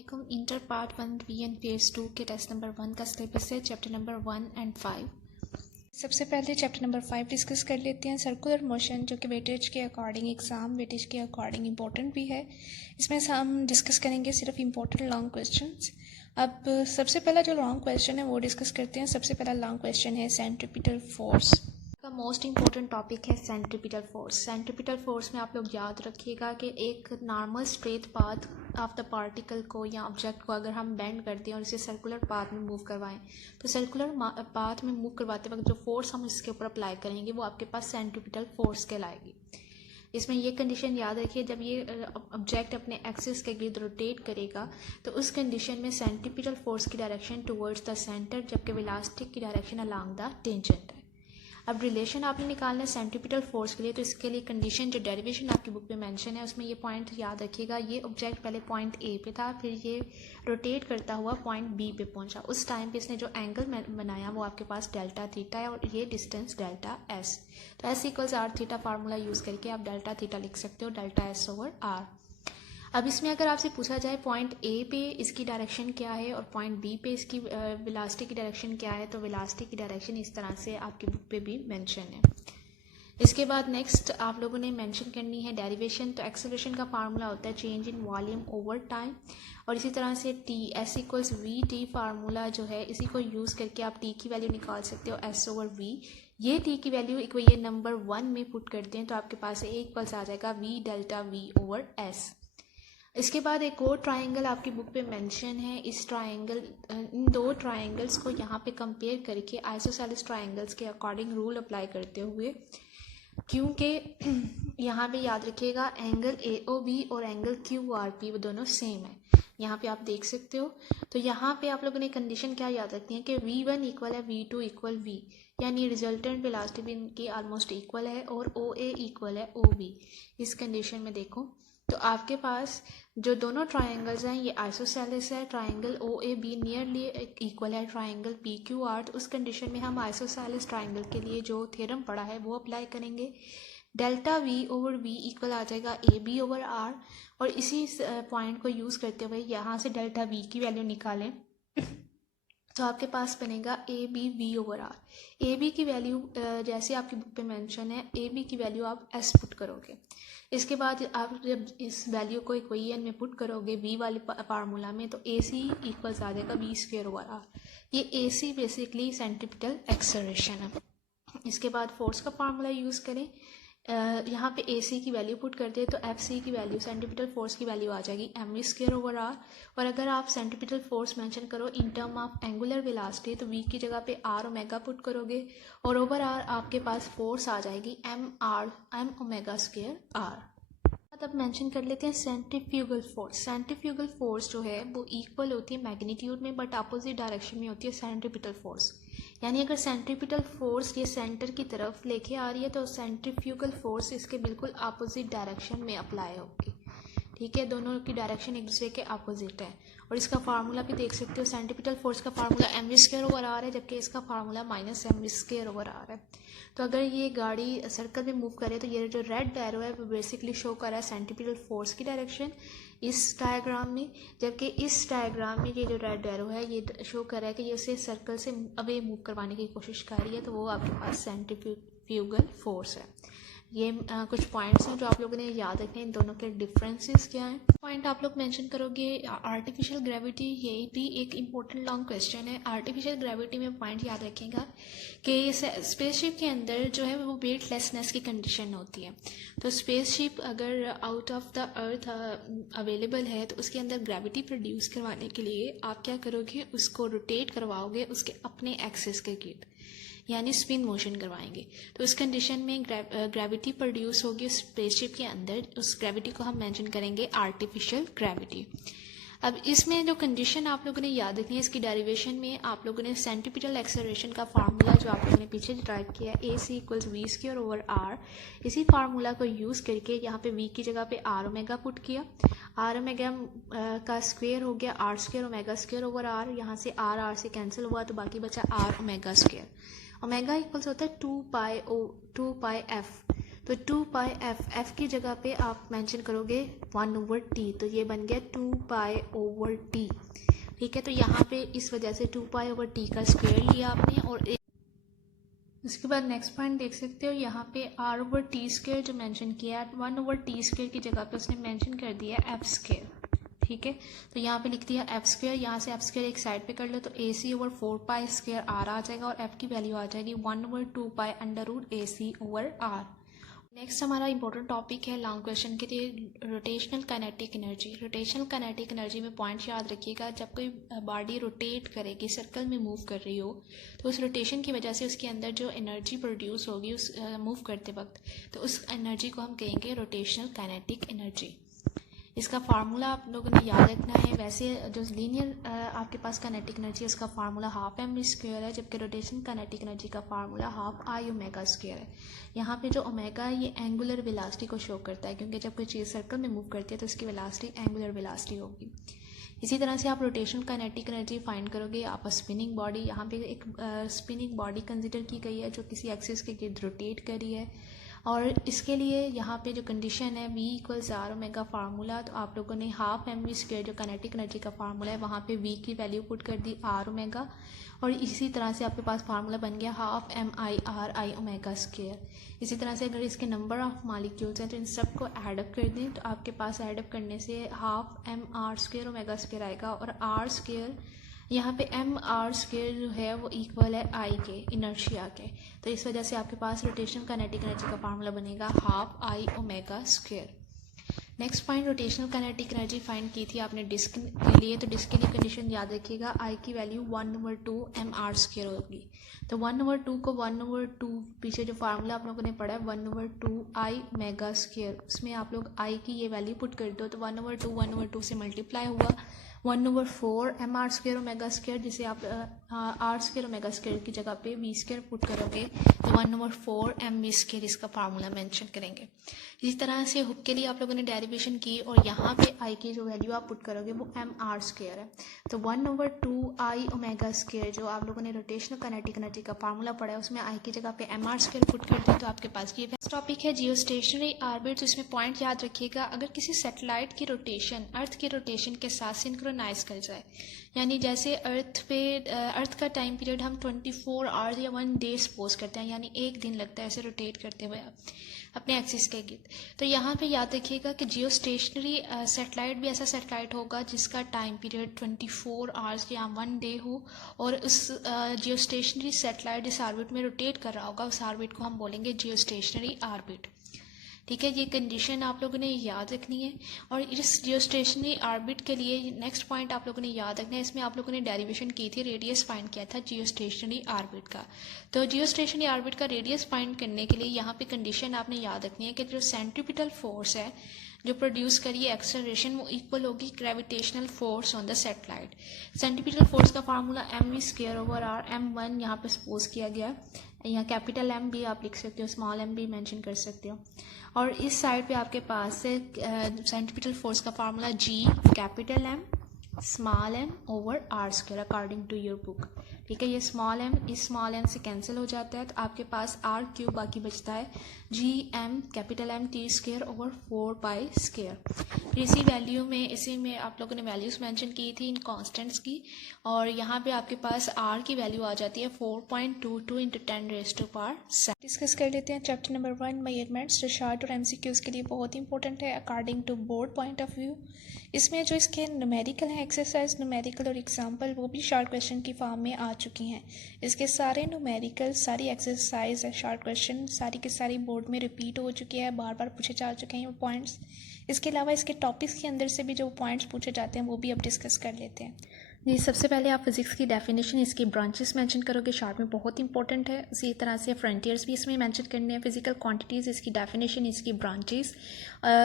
Inter part 1 VN page 2 के test number 1 का syllabus है चैप्टर नंबर 1 एंड 5। सबसे पहले चैप्टर नंबर 5 डिस्कस कर लेते हैं। सर्कुलर मोशन, जो कि वेटेज के अकॉर्डिंग एग्जाम वेटेज के अकॉर्डिंग इंपॉर्टेंट भी है। इसमें हम डिस्कस करेंगे सिर्फ इंपॉर्टेंट लॉन्ग क्वेश्चंस। अब सबसे पहला जो लॉन्ग क्वेश्चन है वो डिस्कस करते हैं। सबसे पहला लॉन्ग क्वेश्चन है सेंट्रीपिटल फोर्स का मोस्ट इंपॉर्टेंट टॉपिक है सेंट्रीपिटल फोर्स। सेंट्रीपिटल फोर्स में आप लोग याद रखिएगा कि एक normal straight path of the particle को या ऑब्जेक्ट को अगर हम बेंड करते हैं और इसे सर्कुलर पाथ में मूव करवाएं तो सर्कुलर पाथ में मूव करवाते वक्त जो फोर्स हम इसके ऊपर अप्लाई करेंगे वो आपके पास सेंट्रीपिटल फोर्स कहलाएगी। इसमें ये कंडीशन याद रखिए, जब ये ऑब्जेक्ट अपने एक्सिस के गिर्द रोटेट करेगा तो उस कंडीशन में सेंट्रीपिटल फोर्स की डायरेक्शन टुवर्ड्स द सेंटर, जबकि वेलोसिटी की डायरेक्शन अलोंग द टेंजेंट है। अब रिलेशन आपने निकालना है सेंट्रीपिटल फोर्स के लिए, तो इसके लिए कंडीशन जो डेरिवेशन आपकी बुक में मेंशन है उसमें ये पॉइंट याद रखिएगा। ये ऑब्जेक्ट पहले पॉइंट ए पे था, फिर ये रोटेट करता हुआ पॉइंट बी पे पहुंचा। उस टाइम पे इसने जो एंगल बनाया वो आपके पास डेल्टा थीटा है और ये डिस्टेंस डेल्टा एस। तो S equals R theta formula use करके आप डेल्टा थीटा लिख सकते हो, डेल्टा एस ओवर आर। अब इसमें अगर आपसे पूछा जाए पॉइंट ए पे इसकी डायरेक्शन क्या है और पॉइंट बी पे इसकी वेलोसिटी की डायरेक्शन क्या है, तो वेलोसिटी की डायरेक्शन इस तरह से आपकी बुक पे भी मेंशन है। इसके बाद नेक्स्ट आप लोगों ने मेंशन करनी है डेरिवेशन। तो एक्सेलरेशन का फार्मूला होता है change in volume over time, और इसी तरह से T S equals we T formula जो है इसी को यूज़ करके आप टी की वैल्यू निकाल सकते हो एस ओवर वी। ये टी की वैल्यू ये नंबर 1 में पुट करते हैं तो आपके पास ए इक्वल्स आ जाएगा we delta we over S. इसके बाद एक और ट्राइंगल आपकी बुक पे मेंशन है। इन दो ट्राइंगल्स को यहाँ पे कंपेयर करके आइसोसेलेस ट्राइंगल्स के अकॉर्डिंग रूल अप्लाई करते हुए, क्योंकि यहाँ पे याद रखिएगा एंगल AOB और एंगल QRP वो दोनों सेम है, यहाँ पे आप देख सकते हो। तो यहाँ पे आप लोगों ने कंडीशन क्या याद रखनी है कि V1 इक्वल है V2 इक्वल V, यानी रिजल्टेंट वेलोसिटी भी इनकी ऑलमोस्ट इक्वल है, और OA इक्वल है OB। इस कंडीशन में देखो तो आपके पास जो दोनों ट्राइंगल्स हैं ये आइसोसेलेस है। ट्राइंगल OAB नियरली इक्वल है ट्राइंगल PQR। तो उस कंडीशन में हम आइसोसेलेस ट्राइंगल के लिए जो थ्योरम पढ़ा है वो अप्लाई करेंगे। Delta V over V equal आ जाएगा AB ओवर R, और इसी पॉइंट को यूज़ करते हुए यहाँ से डेल्टा V की वैल्यू निकालें तो आपके पास बनेगा AB V over R। AB की वैल्यू जैसे आपकी बुक पे मेंशन है, AB की वैल्यू आप S पुट करोगे। इसके बाद आप जब इस वैल्यू को इक्वेशन में पुट करोगे V वाले फार्मूला में, तो AC इक्वल्स आ जाएगा V स्क्वायर ओवर R। ये AC बेसिकली सेंट्रीपिटल एक्सेलरेशन है। इसके बाद फोर्स का फार्मूला यूज़ करें, यहाँ पे AC की वैल्यू पुट करते हैं तो FC की वैल्यू सेंट्रीपिटल फोर्स की वैल्यू आ जाएगी mv स्क्वायर ओवर R। और अगर आप सेंट्रीपिटल फोर्स मेंशन करो in term of angular velocity तो V की जगह पे R ओमेगा पुट करोगे, और ओवर R आपके पास फोर्स आ जाएगी m ओमेगा स्क्वायर R। अब मेंशन कर लेते हैं सेंट्रीफ्यूगल फोर्स। सेंट्रीफ्यूगल फोर्स जो है वो इक्वल होती है मैग्नीट्यूड में, बट अपोजिट डायरेक्शन में होती है सेंट्रीपिटल फोर्स। यानी अगर सेंट्रीपिटल फोर्स ये सेंटर की तरफ लेके आ रही है तो सेंट्रीफ्यूगल फोर्स इसके बिल्कुल अपोजिट डायरेक्शन में अप्लाई होगी। ठीक है, दोनों की डायरेक्शन एक दूसरे के अपोजिट है। और इसका फार्मूला भी देख सकते हो, सेंट्रीपिटल फोर्स का formula mv square over R है, जबकि इसका formula minus mv square over R है। तो अगर ये गाड़ी सर्कल में मूव करे तो ये जो रेड एरो है वो बेसिकली शो कर रहा है सेंट्रीपिटल फोर्स की डायरेक्शन इस डायग्राम में, जबकि इस डायग्राम में ये जो रेड एरो है ये शो कर रहा है कि ये उसे सर्कल से अवे मूव करवाने की कोशिश कर रही है, तो वो आपके पास सेंट्रीफ्यूगल फोर्स है। ये कुछ पॉइंट्स हैं जो आप लोगों ने याद रखने हैं, इन दोनों के डिफरेंसेस क्या हैं। पॉइंट आप लोग मेंशन करोगे आर्टिफिशियल ग्रेविटी, ये भी एक इम्पोर्टेंट लॉन्ग क्वेश्चन है। आर्टिफिशियल ग्रेविटी में पॉइंट याद रखेगा कि स्पेसशिप के अंदर जो है वो वेटलेसनेस की कंडीशन होती है। तो स्पेसशिप अगर out of the earth available है तो उसके अंदर ग्रेविटी प्रोड्यूस करवाने के लिए आप क्या करोगे, उसको रोटेट करवाओगे उसके अपने एक्सिस के गिर्द, यानी स्पिन मोशन करवाएंगे। तो इस कंडीशन में ग्रेविटी प्रोड्यूस होगी स्पेसशिप के अंदर, उस ग्रेविटी को हम मेंशन करेंगे आर्टिफिशियल ग्रेविटी। अब इसमें जो कंडीशन आप लोगों ने याद रखनी है, इसकी डेरिवेशन में आप लोगों ने सेंट्रीपिटल एक्सेलरेशन का फार्मूला जो आप लोगों ने पीछे ड्राइव किया है AC equals V square over R, इसी फार्मूला को यूज़ करके यहाँ पे V की जगह पे R ओमेगा पुट किया। R ओमेगा का स्क्वायर हो गया R square omega square over R, यहाँ से R से कैंसिल हुआ तो बाकी बचा R omega square. Omega equals होता है 2 पाई F। तो 2πf की जगह पे आप मेंशन करोगे 1/t, तो ये बन गया 2π/t। ठीक है, तो यहाँ पे इस वजह से 2π/t का स्क्वायर लिया आपने। और उसके बाद नेक्स्ट पॉइंट देख सकते हो, यहाँ पे r/t² जो मेंशन किया है, 1/t² की जगह पे उसने मेंशन कर दिया f²। ठीक है, तो यहाँ पे लिख दिया f², यहाँ से f² एक साइड पे कर लो तो AC/4π² r आ जाएगा और f की वैल्यू आ जाएगी 1/2π√AC/r। नेक्स्ट हमारा इंपॉर्टेंट टॉपिक है लॉन्ग क्वेश्चन के लिए rotational kinetic energy. Rotational kinetic energy में पॉइंट याद रखिएगा, जब कोई बॉडी रोटेट करेगी, सर्कल में मूव कर रही हो, तो उस रोटेशन की वजह से उसके अंदर जो एनर्जी प्रोड्यूस होगी उस मूव करते वक्त, तो उस एनर्जी को हम कहेंगे रोटेशनल काइनेटिक एनर्जी। इसका फार्मूला आप लोगों ने याद रखना है। वैसे जो लीनियर आपके पास काइनेटिक एनर्जी है उसका फार्मूला हाफ mv² है, जबकि रोटेशन काइनेटिक एनर्जी का फार्मूला हाफ I⍵² है। यहाँ पे जो ओमेगा है ये एंगुलर वेलोसिटी को शो करता है, क्योंकि जब कोई चीज़ सर्कल में मूव करती है तो उसकी वेलोसिटी एंगुलर वेलोसिटी होगी। इसी तरह से आप रोटेशनल काइनेटिक एनर्जी फाइंड करोगे। आप स्पिनिंग बॉडी, यहाँ पे एक स्पिनिंग बॉडी कंसिडर की गई है जो किसी एक्सिस के गिर्द रोटेट कर रही है, और इसके लिए यहाँ पे जो कंडीशन है V = r⍵ फार्मूला, तो आप लोगों ने हाफ mv² जो काइनेटिक एनर्जी का फार्मूला है वहाँ पे V की वैल्यू पुट कर दी r⍵, और इसी तरह से आपके पास फार्मूला बन गया हाफ mIr⍵²। इसी तरह से अगर इसके नंबर ऑफ मॉलिक्यूल्स हैं तो इन सब को एडअप कर दें, तो आपके पास एडअप करने से हाफ mr²⍵² आएगा, और r² यहाँ पे mr² जो है वो इक्वल है I के, इनर्शिया के। तो इस वजह से आपके पास रोटेशनल काइनेटिक एनर्जी का फार्मूला बनेगा half I⍵²। Next point, rotational kinetic energy find की थी आपने डिस्क के लिए, तो डिस्क के लिए कंडीशन याद रखिएगा, I की वैल्यू 1/2 mr² होगी। तो 1/2 को 1/2 पीछे जो फार्मूला आप लोगों ने पढ़ा है 1/2 I⍵², उसमें आप लोग I की ये वैल्यू पुट कर दो, तो 1/2 से मल्टीप्लाई हुआ 1/4 mr²⍵², जिसे आप r²⍵² की जगह पे v² पुट करोगे तो 1/4 mv² इसका फार्मूला मेंशन करेंगे। इसी तरह से हुक के लिए आप लोगों ने डेरिवेशन की, और यहाँ पे I की जो वैल्यू आप पुट करोगे वो mr² है, तो 1/2 I⍵² जो आप लोगों ने रोटेशनल काइनेटिक एनर्जी का फार्मूला पढ़ा है उसमें I की जगह पे mr² पुट कर दिया, तो आपके पास ये टॉपिक है जियोस्टेशनरी ऑर्बिट। तो इसमें पॉइंट याद रखिएगा, अगर किसी सैटेलाइट की रोटेशन अर्थ की रोटेशन के साथ सिंक्रोनाइज कर जाए, यानी जैसे अर्थ का टाइम पीरियड हम 24 आवर्स या 1 डे सपोज करते हैं, यानी एक दिन लगता है ऐसे रोटेट करते हुए अपने एक्सिस के गिर्द, तो यहाँ पे याद रखिएगा कि जियोस्टेशनरी सैटेलाइट भी ऐसा सैटेलाइट होगा जिसका टाइम पीरियड 24 आवर्स या 1 डे हो, और उस जियोस्टेशनरी सैटेलाइट जिस ऑर्बिट में रोटेट कर रहा होगा उस ऑर्बिट को हम बोलेंगे जियोस्टेशनरी ऑर्बिट। ठीक है, ये कंडीशन आप लोगों ने याद रखनी है। और इस जियोस्टेशनरी ऑर्बिट के लिए नेक्स्ट पॉइंट आप लोगों ने याद रखना है, इसमें आप लोगों ने डेरिवेशन की थी, रेडियस फाइंड किया था जियोस्टेशनरी ऑर्बिट का। तो जियोस्टेशनरी ऑर्बिट का रेडियस फाइंड करने के लिए यहाँ पे कंडीशन आपने याद रखनी है कि जो सेंट्रीपिटल फोर्स है जो प्रोड्यूस करिए एक्सेलरेशन वो इक्वल होगी gravitational force on the satellite. Centripetal force का फार्मूला mv²/r, m1 यहाँ पे सपोज किया गया, यहाँ कैपिटल M भी आप लिख सकते हो, स्मॉल m भी मेंशन कर सकते हो, और इस साइड पे आपके पास सेंट्रीपिटल फोर्स का formula G capital M small m/r² according to your book. ठीक है, ये स्मॉल m इस स्मॉल m से कैंसिल हो जाता है, तो आपके पास r³ बाकी बचता है Gm कैपिटल M T²/4π²। इसी वैल्यू में इसी में आप लोगों ने वैल्यूज मेंशन की थी इन कांस्टेंट्स की, और यहाँ पे आपके पास r की वैल्यू आ जाती है 4.22 × 10⁻⁷। डिस्कस कर लेते हैं चैप्टर नंबर 1 मेजरमेंट्स, जो शॉर्ट और MCQs के लिए बहुत इंपॉर्टेंट है according to board point of view. इसमें जो इसके न्यूमेरिकल हैं, एक्सरसाइज न्यूमेरिकल और एग्जाम्पल, वो भी शॉर्ट क्वेश्चन की फॉर्म में आ चुकी हैं। इसके सारे न्यूमेरिकल, सारी एक्सरसाइज है, शॉर्ट क्वेश्चन सारी के सारी बोर्ड में रिपीट हो चुकी है, बार बार पूछे जा चुके हैं वो पॉइंट्स। इसके अलावा इसके टॉपिक्स के अंदर से भी जो पॉइंट्स पूछे जाते हैं वो भी अब डिस्कस कर लेते हैं। जी, सबसे पहले आप फिजिक्स की डेफिनेशन, इसकी ब्रांचेस मेंशन करोगे, शॉर्ट में बहुत इंपॉर्टेंट है। इसी तरह से फ्रंटियर्स भी इसमें मेंशन करने हैं, फिजिकल क्वांटिटीज़, इसकी डेफिनेशन, इसकी ब्रांचेस,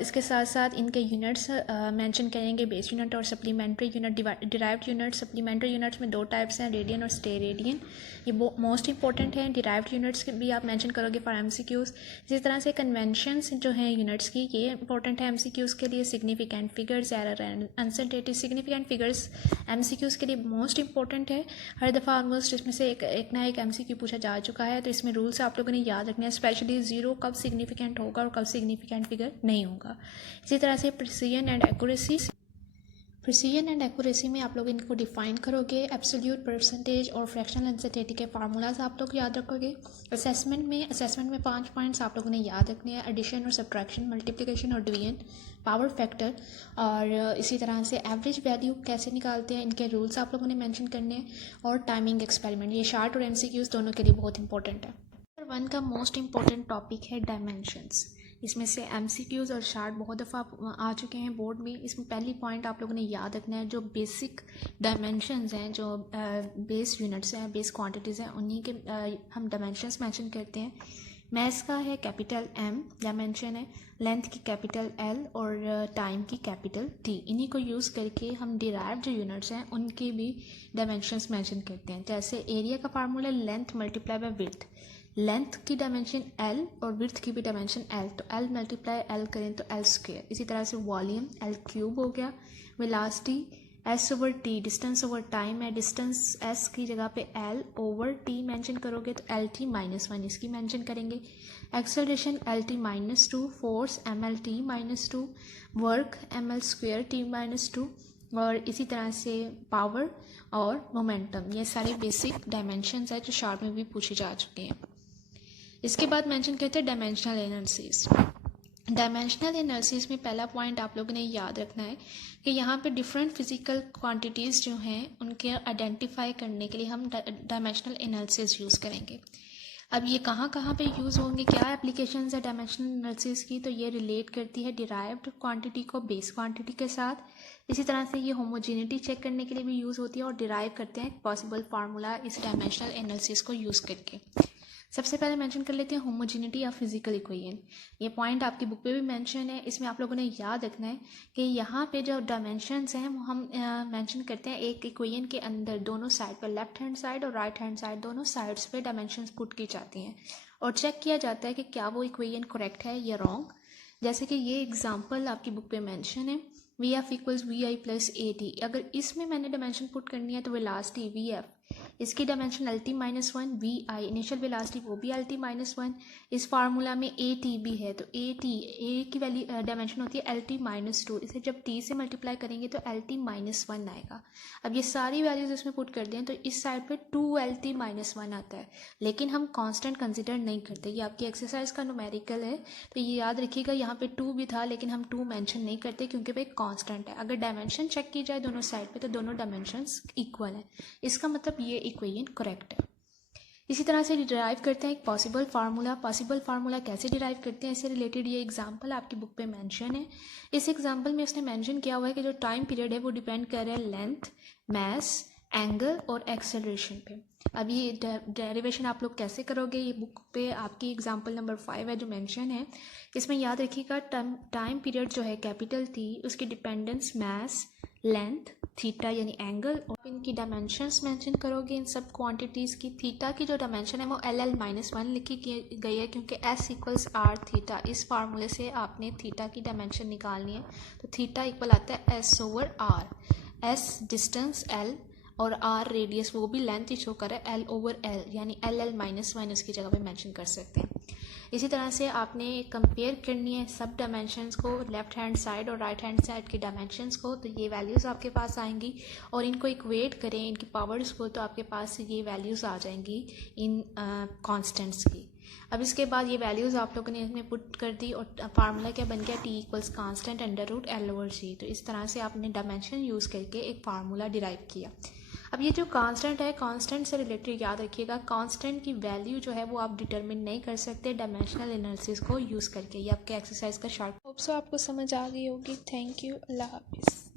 इसके साथ साथ इनके यूनिट्स मेंशन करेंगे, बेस यूनिट और supplementary unit, derived unit. Supplementary units में 2 टाइप्स हैं, रेडियन और स्टे रेडियन, ये मोस्ट इंपॉर्टेंट है। डिराइव्ड यूनिट्स भी आप मेंशन करोगे फॉर MCQs। इसी तरह से कन्वेंशंस जो हैं यूनिट्स की, ये इंपॉर्टेंट है MCQs के लिए। Significant figures, error and uncertainty, significant figures MCQ MCQs के लिए मोस्ट इंपॉर्टेंट है। हर दफ़ा ऑलमोस्ट इसमें से एक ना एक MCQ पूछा जा चुका है, तो इसमें रूल्स आप लोगों ने याद रखने हैं, स्पेशली ज़ीरो कब सिग्निफिकेंट होगा और कब सिग्निफिकेंट फिगर नहीं होगा। इसी तरह से प्रिसीजन एंड एक्यूरेसी में आप लोग इनको डिफाइन करोगे। एब्सोल्यूट, परसेंटेज और फ्रैक्शनल अनसर्टेनिटी के फार्मूलाज आप लोग याद रखोगे। असेसमेंट में 5 पॉइंट्स आप लोगों ने याद रखने हैं, एडिशन और सब्ट्रैक्शन, मल्टीप्लिकेशन और डिवीजन, पावर फैक्टर, और इसी तरह से एवरेज वैल्यू कैसे निकालते हैं, इनके रूल्स आप लोगों ने मेंशन करने हैं, और टाइमिंग एक्सपेरिमेंट। ये शार्ट और MCQs दोनों के लिए बहुत इंपॉर्टेंट है। नंबर 1 का मोस्ट इंपॉर्टेंट टॉपिक है डायमेंशंस। इसमें से MCQs और शार्ट बहुत दफ़ा आ चुके हैं बोर्ड में। इसमें पहली पॉइंट आप लोगों ने याद रखना है, जो बेसिक डायमेंशंस हैं, जो बेस यूनिट्स हैं, बेस क्वांटिटीज़ हैं, उन्हीं के हम डायमेंशंस मेंशन करते हैं। मैथ्स का है कैपिटल M डायमेंशन है, लेंथ की कैपिटल L और टाइम की कैपिटल T। इन्हीं को यूज़ करके हम डिराइव्ड जो यूनिट्स हैं उनके भी डायमेंशंस मेंशन करते हैं। जैसे एरिया का formula length multiply by width, length की डायमेंशन L और विड्थ की भी डायमेंशन L, तो L मल्टीप्लाई L करें तो L स्क्वायर। इसी तरह से वॉल्यूम L क्यूब हो गया। Velocity S over T, distance over time है, डिस्टेंस S की जगह पे L ओवर T मेंशन करोगे तो LT -1 इसकी मेंशन करेंगे। Acceleration LT -2, force MLT -2, work ML square T -2, और इसी तरह से पावर और मोमेंटम। ये सारे बेसिक डायमेंशंस है जो शार्ट में भी पूछे जा चुके हैं। इसके बाद मेंशन करते हैं डायमेंशनल एनालिसिस। डायमेंशनल एनालिसिस में पहला पॉइंट आप लोगों ने याद रखना है कि यहाँ पे डिफरेंट फिजिकल क्वांटिटीज़ जो हैं उनके आइडेंटिफाई करने के लिए हम डायमेंशनल एनालिसिस यूज़ करेंगे। अब ये कहाँ कहाँ पे यूज़ होंगे, क्या एप्लीकेशंस है डायमेंशनल एनालिसिस की, तो ये रिलेट करती है डिराइव्ड क्वांटिटी को बेस क्वांटिटी के साथ। इसी तरह से ये होमोजेनिटी चेक करने के लिए भी यूज़ होती है और डिराइव करते हैं पॉसिबल फार्मूला इस डायमेंशनल एनालिसिस को यूज़ करके। सबसे पहले मेंशन कर लेते हैं होमोजेनिटी या फिजिकल इक्वेशन। ये पॉइंट आपकी बुक पे भी मेंशन है। इसमें आप लोगों ने याद रखना है कि यहाँ पे जो डायमेंशंस हैं वो हम मेंशन करते हैं एक इक्वेशन के अंदर, दोनों साइड पर, लेफ्ट हैंड साइड और राइट हैंड साइड, दोनों साइड्स पे डायमेंशंस पुट की जाती हैं और चेक किया जाता है कि क्या वो इक्वेशन करेक्ट है या रॉन्ग। जैसे कि ये एग्जाम्पल आपकी बुक पे मेंशन है, VF = VI + AT। अगर इसमें मैंने डायमेंशन पुट करनी है तो वेलोसिटी VF, इसकी dimension LT -1, VI initial velocity वो भी LT -1। इस फार्मूला में AT भी है, तो AT A की वैल्यू डायमेंशन होती है LT -2। इसे जब T से मल्टीप्लाई करेंगे तो LT -1 आएगा। अब ये सारी वैल्यूज इसमें पुट कर दें तो इस साइड पे 2LT -1 आता है, लेकिन हम कांस्टेंट कंसिडर नहीं करते। ये आपकी एक्सरसाइज का न्यूमेरिकल है, तो ये याद रखिएगा। यहाँ पे 2 भी था लेकिन हम 2 मेंशन नहीं करते क्योंकि भाई कांस्टेंट है। अगर डायमेंशन चेक की जाए दोनों साइड पे तो दोनों डायमेंशंस इक्वल है, इसका मतलब ये इक्वेशन करेक्ट है। इसी तरह से डिराइव करते हैं एक पॉसिबल फार्मूला। पॉसिबल फार्मूला कैसे डिराइव करते हैं, इससे रिलेटेड ये एग्जांपल आपकी बुक पे मेंशन है। इस एग्जांपल में उसने मेंशन किया हुआ है कि जो टाइम पीरियड है वो डिपेंड कर रहा है लेंथ, मास, एंगल और एक्सेलरेशन पे। अब ये डेरिवेशन आप लोग कैसे करोगे, ये बुक पे आपकी एग्जांपल नंबर 5 है जो मेंशन है। इसमें याद रखिएगा टाइम पीरियड जो है कैपिटल T, उसकी डिपेंडेंस मास, लेंथ, थीटा यानी एंगल, और इनकी डायमेंशंस मेंशन करोगे इन सब क्वांटिटीज़ की। थीटा की जो डायमेंशन है वो LL -1 लिखी गई है क्योंकि S = R थीटा। इस फार्मूले से आपने थीटा की डायमेंशन निकालनी है, तो थीटा इक्वल आता है S/R। S डिस्टेंस L और R रेडियस, वो भी लेंथ ही शो कर रहा है, L/L यानी LL -1 उसकी जगह पे मेंशन कर सकते हैं। इसी तरह से आपने कंपेयर करनी है सब डायमेंशंस को, लेफ्ट हैंड साइड और राइट हैंड साइड की डायमेंशंस को, तो ये वैल्यूज़ आपके पास आएंगी और इनको इक्वेट करें इनकी पावर्स को तो आपके पास ये वैल्यूज़ आ जाएंगी इन कांस्टेंट्स की। अब इसके बाद ये वैल्यूज़ आप लोगों ने इसमें पुट कर दी और फार्मूला क्या बन गया, T = कांस्टेंट √L/G। तो इस तरह से आपने डायमेंशन यूज़ करके एक फार्मूला डिराइव किया। अब ये जो कांस्टेंट है, कांस्टेंट से रिलेटेड याद रखिएगा, कांस्टेंट की वैल्यू जो है वो आप डिटरमिन नहीं कर सकते डायमेंशनल एनालिसिस को यूज़ करके। ये आपके एक्सरसाइज का शॉर्ट। होप सो आपको समझ आ गई होगी। थैंक यू, अल्लाह हाफिज़।